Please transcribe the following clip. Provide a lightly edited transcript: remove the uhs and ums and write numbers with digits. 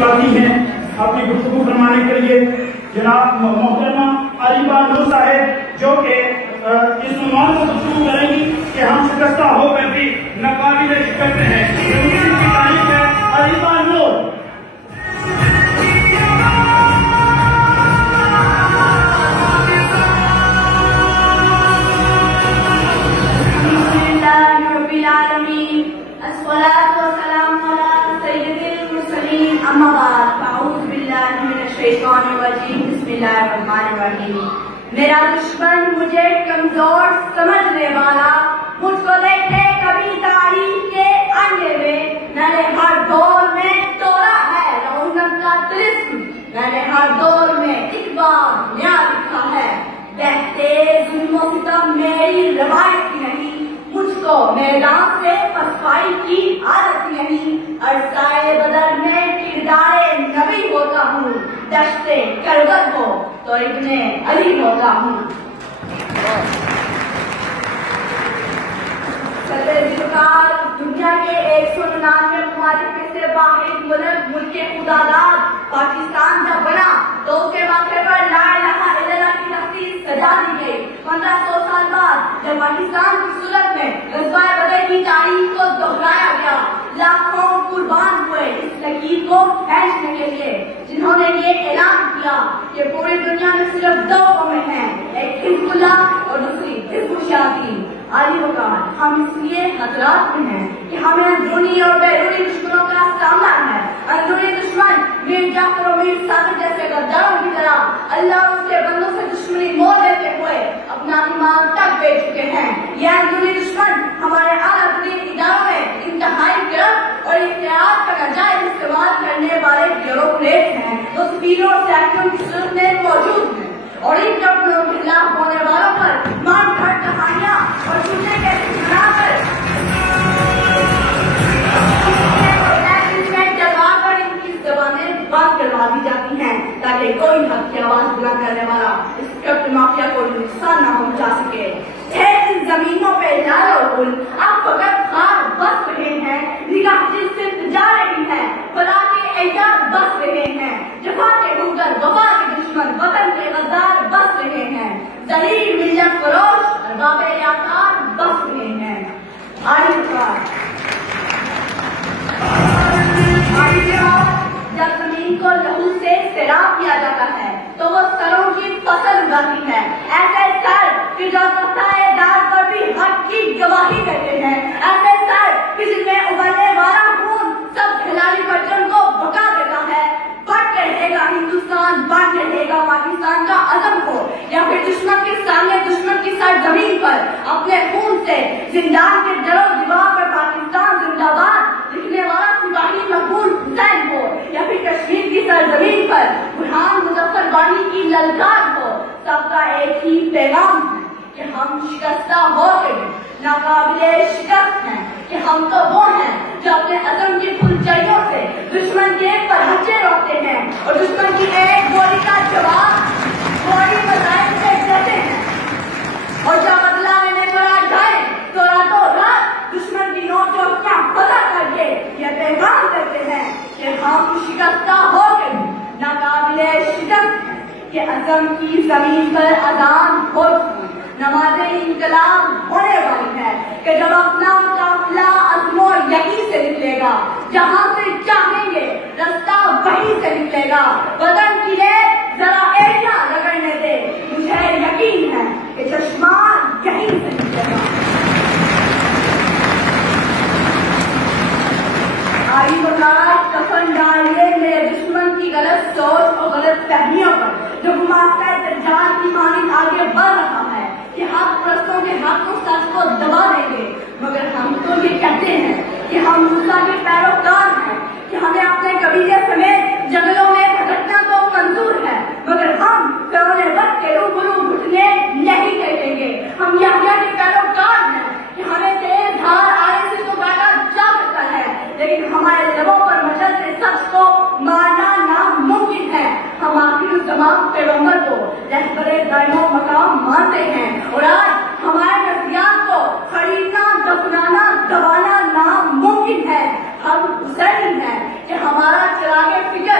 باقی ہیں اپنی گفتگو فرمانے کے لیے جناب محترمہ عریبہ نور صاحب جو کہ اس عنوان کو گفتگو کریں گی کہ ہم شکستہ ہو کر بھی ناقابل شکست ہیں. ان کی تعریف ہے عریبہ نور. میرا دشمن مجھے کمزور سمجھنے والا مجھ کو دیکھے کبھی تاریخ کے آئینے میں. میں نے ہر دور میں توڑا ہے رونق کا طلسم. میں نے ہر دور میں ایک بار نیا لکھا ہے. بہتے ظلم و ستم میری روایت کی نہیں. مجھ کو میدان سے پسپائی کی عادت نہیں. عرصۂ بدر میں کردار نبی ہوتا ہوں. دشتے کربت ہو تو ابن علی ہوتا ہوں. دنیا کے 199 ممالک میں سے واحد ملک خداداد پاکستان جب بنا تو اس کے موقع پر لا الہ الا اللہ کی تخصیص سجا دی گئی. 1500 سال بعد جب پاکستان کی صورت میں غزوہ بدر کی تاریخ کو دہرایا گیا, لاکھوں قربان ہوئے اس لکیر کو کھینچنے کے لیے, جنہوں نے یہ اعلان کیا کہ پوری دنیا میں صرف 2 قومیں ہیں, ایک حزب اللہ اور دوسری حزب الشیاطین. عالی وقار ہم اس لیے خطرات میں ہیں کہ ہمیں اندرونی اور بیرونی دشمنوں کا سامنا ہے. اندرونی دشمن میر جعفر و میر صادق جیسے غداروں کی طرح اللہ اور اس کے بندوں سے دشمنی مول لیتے ہوئے اپنا ایمان تک بیچ چکے ہیں. یہ اندرونی دشمن ہمارے اعلیٰ ترین اداروں میں انتہائی گرفت اور اختیارات کا ناجائز استعمال کرنے والے گروہ پلیٹ ہیں جو سپیروں اور سیکٹروں کی صورت میں موجود ہیں, اور ان کپڑوں کے خلاف ہونے والوں پر مان گھٹ کہانیاں اور جھوٹے کیسے بنا کر جگا کر ان کی زبانیں بند کروا دی جاتی ہیں تاکہ کوئی حق کی آواز بلند کرنے والا اس کرپٹ مافیا کو نقصان نہ پہنچا سکے. ان زمینوں پہ ڈالو گل اب فقط خار بس رہے ہیں, نگاہ جس سے جا رہی ہے بلا کے ایجاد بس رہے ہیں, جفا کے ڈوگر وفا کے دشمن وطن کے غدار بس رہے ہیں, ذلیل ملت فروش ارباب ریاکار بس رہے ہیں. جب زمین کو لہو سے سیراب کیا جاتا ہے تو وہ سروں کی فصل اگاتی ہے. ایسے سر کہ جو تختۂ دار پر بھی حق کی گواہی کرتے ہیں, ایسے سر کہ جن میں ابلنے والا خون سب کھلاڑی پرچم کو بھگا دیتا ہے. بٹ رہے گا ہندوستان, بٹ رہے گا پاکستان کا عزم ہو, یا پھر دشمن کے سامنے دشمن کی سرزمین پر اپنے خون سے زندان کے در و دیوار پر پاکستان زندہ باد لکھنے والا سپاہی مقبول حسین ہو, یا پھر کشمیر کی سرزمین پر برہان مظفر بانی کی للکار ہو, سب کا ایک ہی پیغام ہے کہ ہم شکستہ ہو گئے, ناقابل شکست ہیں, کہ ہم تو وہ ہیں جو اپنے عزم کی پھلچڑیوں سے دشمن کے پرہچے روکتے ہیں اور دشمن کی ایک گولی کا جواب گولی بظاہر سے دیتے ہیں, اور جو بدلہ لینے پر آ جائے تو راتوں رات دشمن کی نوٹ جو کیا پتہ کر کے یہ پیغام کرتے ہیں کہ ہم شکستہ ہو گئے, ناقابل شکست ہیں, کہ عزم کی زمین پر اذان ہو چکی, نماز انقلاب ہونے والی ہے, کہ جب اپنا قافلہ عزم و یقین سے نکلے گا, جہاں سے چاہیں گے رستہ وہیں سے نکلے گا. وطن کی ریت ذرا ایریا رگڑنے دے, مجھے یقین ہے کہ چشمان یہیں سے نکلے گا. آئی وقار کفن ڈالے میرے دشمن کی غلط سوچ اور غلط فہمیوں پر جو گماشتا دجال کی مانند آگے بڑھ رہا ہے کہ حق پرستوں کے ہاتھوں سچ کو دبا دیں گے. مگر ہم تو یہ کہتے ہیں کہ ہم موسیٰ کے پیروکار ہیں, کہ ہمیں اپنے قبیلے سمیت جنگلوں میں بھٹکنا تو منظور ہے, مگر ہم فرعون وقت کے روبرو گھٹنے نہیں ٹیکیں گے. ہم یحییٰ کے پیروکار ہیں کہ ہمیں تیز دھار آنے سے تو کاٹا جا سکتا ہے, لیکن ہمارے لبوں پر مچلتے سچ کو مارنا ناممکن ہے. ہم آخر الزمان پیغمبر کو رہبر دائم و مقام مانتے ہیں, اور آج ہمارے نظریات کو خریدنا, دفنانا, دبانا ناممکن ہے. ہم حسین ہیں کہ ہمارا چراغ فکر